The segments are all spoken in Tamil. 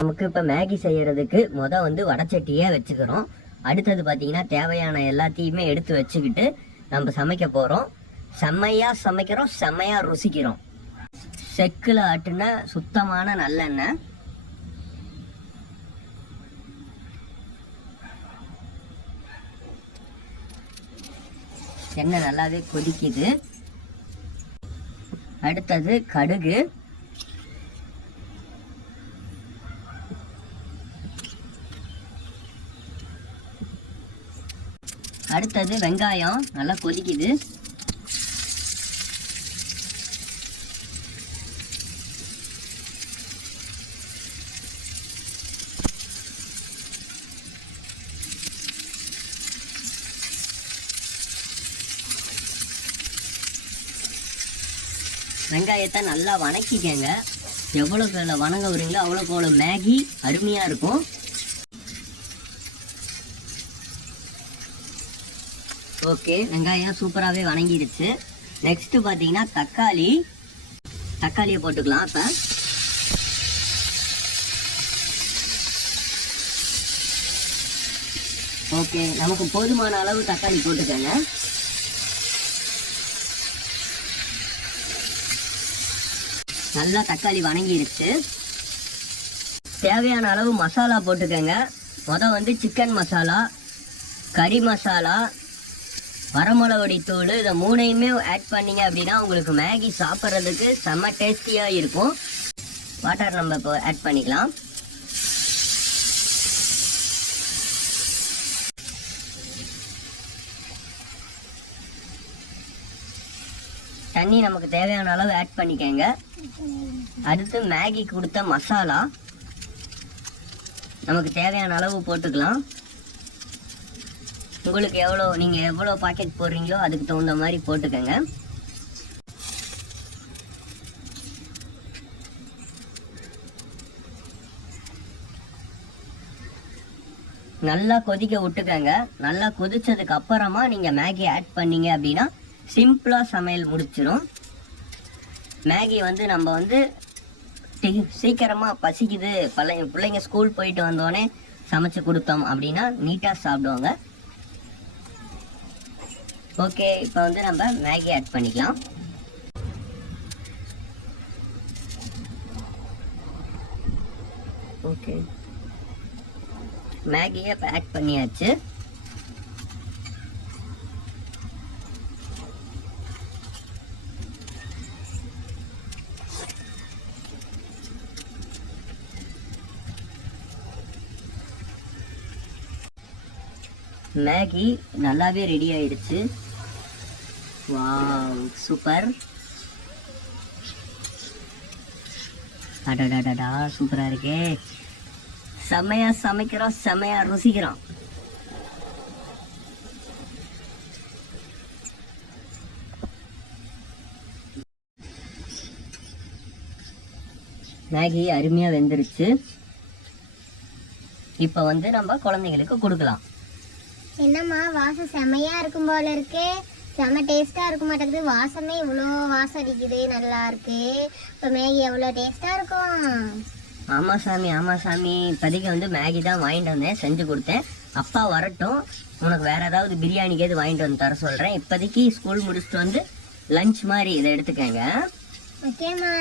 நமக்கு இப்போ மேகி செய்யறதுக்கு வந்து வடச்சட்டியே வச்சுக்கிறோம். அடுத்தது பார்த்தீங்கன்னா தேவையான எல்லாத்தையுமே எடுத்து வச்சுக்கிட்டு நம்ம சமைக்க போகிறோம். செம்மையாக சமைக்கிறோம், செம்மையாக ருசிக்கிறோம். செக்கில் ஆட்டின சுத்தமான நல்லெண்ணெய். எண்ணெய் நல்லாவே கொதிக்குது. அடுத்தது கடுகு, அடுத்தது வெங்காயம் நல்லா கொதிக்குது. வெங்காயத்தை நல்லா வணக்கிக்கங்க. எவ்வளோக்கு வணங்க வரீங்களோ அவ்வளோக்கு மேகி அருமையாக இருக்கும். ஓகே, வெங்காயம் சூப்பராகவே வணங்கிடுச்சு. நெக்ஸ்ட்டு பார்த்தீங்கன்னா தக்காளியை போட்டுக்கலாம். இப்போ ஓகே, நமக்கு போதுமான அளவு தக்காளி போட்டுக்கோங்க. நல்லா தக்காளி வணங்கிடுச்சு. தேவையான அளவு மசாலா போட்டுக்கோங்க. சிக்கன் மசாலா, கறி மசாலா, வரமிளகுடி தூள், இதை மூணையுமே ஆட் பண்ணிங்க அப்படின்னா உங்களுக்கு மேகி சாப்பிட்றதுக்கு செம்ம டேஸ்டியாக இருக்கும். வாட்டர் நம்ம இப்போ ஆட் பண்ணிக்கலாம். தண்ணி நமக்கு தேவையான அளவு ஆட் பண்ணிக்கங்க. அடுத்து மேகி கொடுத்த மசாலா நமக்கு தேவையான அளவு போட்டுக்கலாம். உங்களுக்கு நீங்கள் எவ்வளோ பாக்கெட் போடுறீங்களோ அதுக்கு தகுந்த மாதிரி போட்டுக்கோங்க. நல்லா கொதிக்க விட்டுக்கங்க. நல்லா கொதிச்சதுக்கு அப்புறமா நீங்கள் மேகி ஆட் பண்ணீங்க அப்படின்னா சிம்பிளாக சமையல் முடிச்சிடும். மேகி நம்ம சீக்கிரமாக பசிக்குது, பிள்ளைங்க ஸ்கூல் போயிட்டு வந்தோடனே சமைச்சு கொடுத்தோம் அப்படின்னா நீட்டாக சாப்பிடுவாங்க. ஓகே, இப்போ நம்ம மேகி ஆட் பண்ணிக்கலாம். ஓகே, மேகியை இப்போ ஆட் பண்ணியாச்சு. மேகி நல்லாவே ரெடி ஆயிடுச்சு. Wow, super. அடடடடா, சூப்பராக இருக்கே. செம்மையா சமைக்கிறோம், செம்மையா ருசிக்கிறோம். மேகி அருமையா வெந்துருச்சு. இப்போ நம்ம குழந்தைங்களுக்கு கொடுக்கலாம். என்னம்மா வாசம் செம்மையா இருக்கும் போல இருக்கு. செம்ம டேஸ்டா இருக்க மாட்டேங்குது. வாசமே இவ்வளோ வாசம் அடிக்குது, நல்லா இருக்கு. இப்போ மேகி எவ்வளோ டேஸ்டா இருக்கும். ஆமாம் சாமி, இப்போதைக்கு மேகி தான் வாங்கிட்டு வந்தேன், செஞ்சு கொடுத்தேன். அப்பா வரட்டும், உனக்கு வேற ஏதாவது பிரியாணிக்கு எது வாங்கிட்டு வந்து தர சொல்கிறேன். இப்போதைக்கு ஸ்கூல் முடிச்சுட்டு லஞ்ச் மாதிரி இதை எடுத்துக்கங்க. ஓகேம்மா.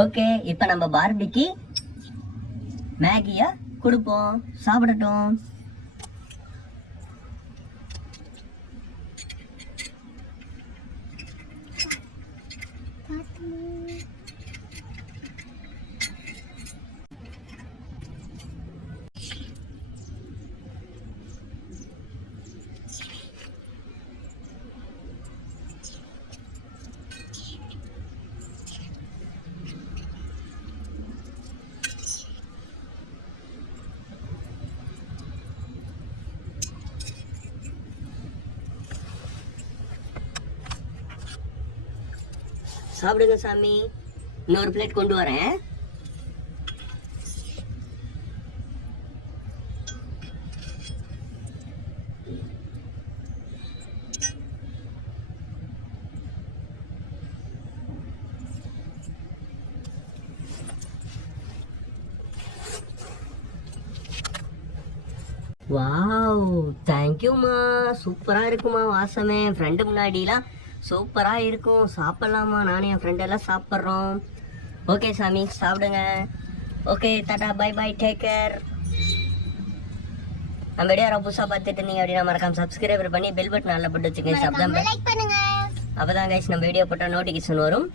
ஓகே, இப்போ நம்ம பார்பிக்கு மேகியை கொடுப்போம், சாப்பிடட்டும். சாப்பிடுங்க சாமி. இன்னொரு பிளேட் கொண்டு வரேன். வாவ், தேங்க்யூம்மா. சூப்பராக இருக்குமா வாசமே. ஃப்ரெண்டு முன்னாடிலாம் சூப்பராக இருக்கும். சாப்பிட்லாமா? நானும் என் ஃப்ரெண்டெல்லாம் சாப்பிட்றோம். ஓகே சாமி, சாப்பிடுங்க. Okay, tata, bye bye, take care. நம்ம வீடியோ யாராவது புதுசாக பார்த்துட்டு இருந்தீங்க அப்படின்னா மறக்காம சப்ஸ்கிரைபர் பண்ணி பெல் பட்டன் நல்லா போட்டு வச்சுக்கோங்க. சப்தம் லைக் பண்ணுங்க. அப்போ தான் கைஸ் நம்ம வீடியோ போட்டால் நோட்டிஃபிகேஷன் வரும்.